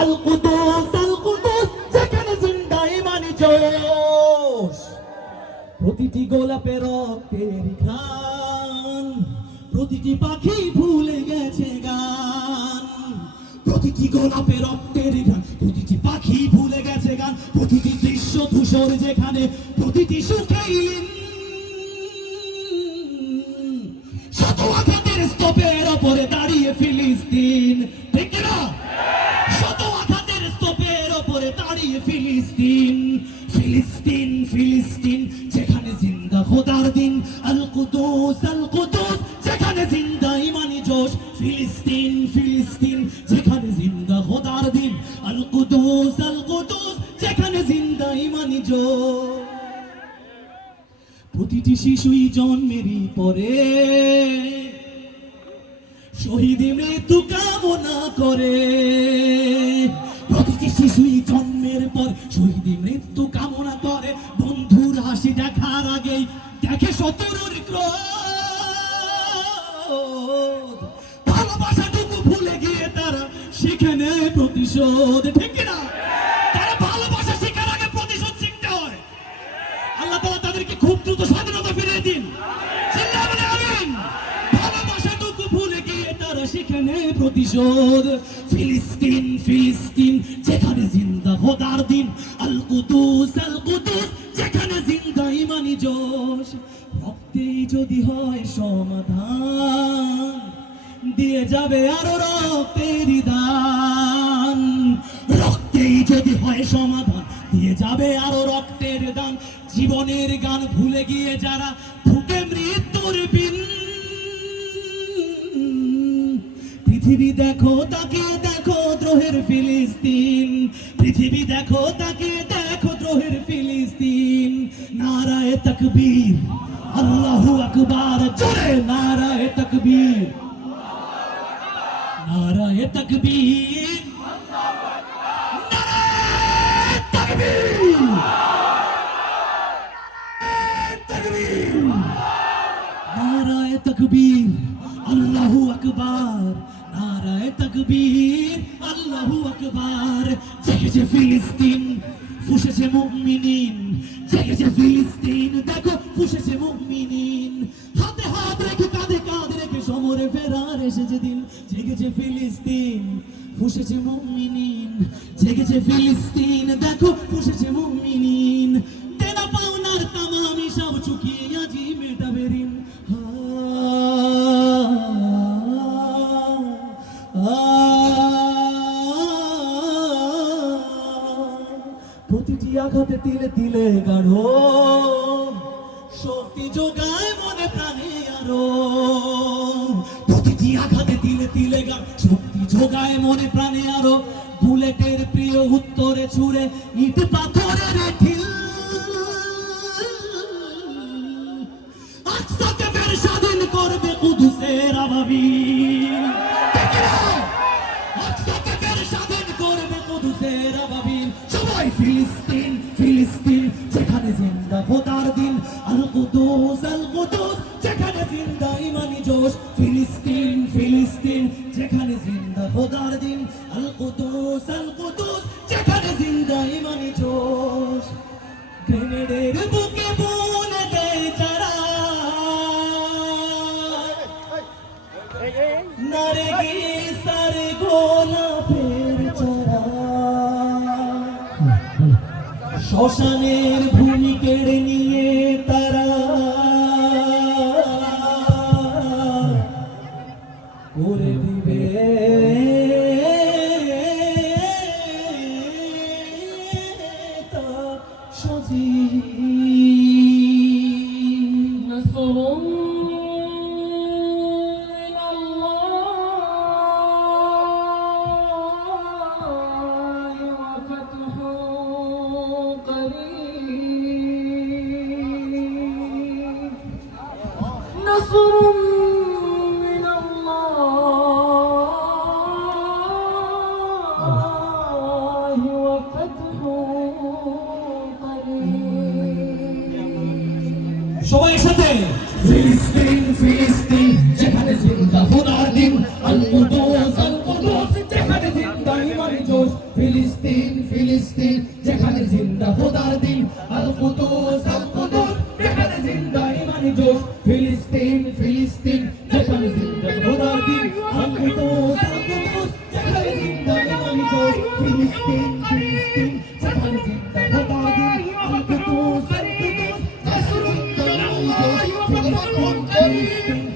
আল কুদুস যেখানে জিন্দা ইমানি জোশ। প্রতিটি গোলাপে রক্তের ঘ্রাণ, প্রতিটি পাখি ভুলে গেছে গান। প্রতিটি গোলাপে রক্তের ঘ্রাণ, প্রতিটি পাখি ভুলে গেছে গান। প্রতিটি দৃশ্য ধূসর যেখানে, প্রতিটি সুখেই লীন। শত আঘাতের স্তূপের ওপরে দাঁড়িয়ে ফিলিস্তিন, ঠিক না? শত আঘাতের স্তূপের ওপরে দাঁড়িয়ে ফিলিস্তিন, ফিলিস্তিন ফিলিস্তিন যেখানে জিন্দা খোদার দিন। আল কুদুস যেখানে জিন্দা ইমানি জোশ। ফিলিস্তিন ফিলিস্তিন যেখানে জিন্দা খোদার দিন। আল কুদুস যেখানে জিন্দা ইমানি জোশ। প্রতিটি শিশুই জন্মেরই পরে শহীদ মৃত্যু কামনা করে। প্রতিটি শিশুই জন্মের পর শহীদ মৃত্যু কামনা করে। বন্ধুর হাসি দেখার আগেই দেখে শত্রুর ক্রোধ। ভালোবাসাটুকু ভুলে গিয়ে তারা শিখে নেয় প্রতিশোধ, ঠিক না? তারা ভালোবাসা শেখার আগে প্রতিশোধ শিখতে হয়। আল্লাহ তাআলা তাদেরকে খুব দ্রুত স্বাধীনতা ফিরিয়ে দিন। চিল্লায়ে বলে আমিন। ভালোবাসাটুকু ভুলে গিয়ে তারা শিখে নেয় প্রতিশোধ। ফিলিস্তিন ফিলিস্তিন যেখানে জিন্দা খোদার দিন। আল কুদুস যেখানে জিন্দা ইমানি জোশ। রক্তেই যদি হয় সমাধান, দিয়ে যাবে আরো রক্তের দান। রক্তেই যদি হয় সমাধান, দিয়ে যাবে আরো রক্তের দান। জীবনের গান ভুলে গিয়ে যারা ফুটে মৃত্যুর বিন। পৃথিবী দেখো তাকিয়ে দেখো দ্রোহের ফিলিস্তিন। পৃথিবী দেখো তাকিয়ে দেখো দ্রোহের ফিলিস্তিন। নারায়ে তাকবীর, আল্লাহু আকবার, জোরে নারায়ে তাকবীর, নারায়ে তাকবীর, নারায়ে তাকবীর, নারায়ে তাকবীর, আল্লাহু আকবার, নারায়ে তাকবীর, আল্লাহু আকবার। জেগেছে ফিলিস্তিন, ফুঁসেছে মুমিনিন। জেগেছে ফিলিস্তিন, দেখো ফুঁসেছে মুমিনিন। হাতে হাত রেখে কাঁধে কাঁধ রেখে সমরে ফেরার এসেছে দিন। জেগেছে ফিলিস্তিন, ফুঁসেছে মুমিনিন। জেগেছে ফিলিস্তিন, দেখো ফুঁসেছে মুমিনিন। তেনা পাওনার তামামি সব চুকিয়ে আজি মেটাবে ঋণ। প্রতিটি আঘাতে তিলে তিলে গাঢ় শক্তি যোগায় মনে প্রাণে আরো। প্রতিটি আঘাতে তিলে তিলে গাঢ় শক্তি যোগায় মনে প্রাণে আরো। বুলেটের প্রিয় উত্তরে ছুড়ে ইট পাথরের ঢিল। আকসাকে ফের স্বাধীন করবে কুদুসের আবাবিল। আকসাকে ফের স্বাধীন করবে কুদুসের আবাবিল। সবাই ফিলিস্তিন ফিলিস্তিন যেখানে জিন্দা খোদার দিন। আল কুদুস যেখানে জিন্দা ইমানি জোশ। ফিলিস্তিন ফিলিস্তিন যেখানে জিন্দা খোদার দিন। আল কুদুস যেখানে জিন্দা ইমানি জোশ। গ্রেনেডের বুকে বলে দেয় যারা, নারগিসের গোলাপের চারা। শ্মশানের ভূমি কেড়ে নিয়ে তারা করে দিবে তা সজীব। নাসরুন মিনাল্লাহি ওয়া ফাতহুন করিব। নাসরুন মিনাল্লাহি ওয়া ফাতহুন করিব। সবাই একসাথে ফিলিস্তিন ফিলিস্তিন যেখানে জিন্দা খোদার দিন। আল কুদুস যেখানে জিন্দা ইমানি জোশ। সমর্পণ করি।